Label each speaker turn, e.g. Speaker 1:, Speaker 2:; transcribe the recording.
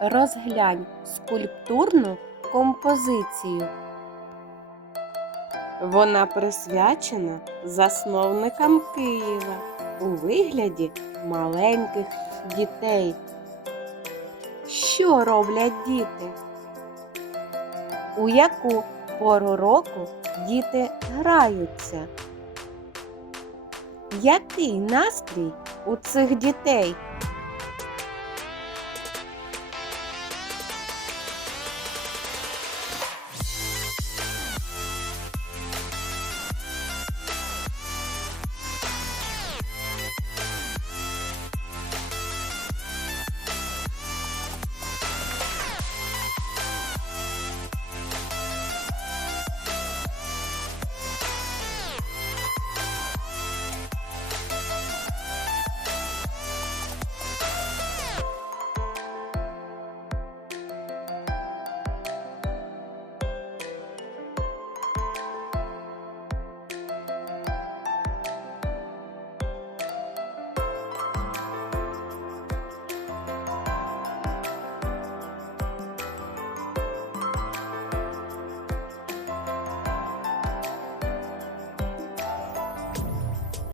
Speaker 1: Розглянь скульптурну композицію. Вона присвячена засновникам Києва у вигляді маленьких дітей. Що роблять діти? У яку пору року діти граються? Який настрій у цих дітей?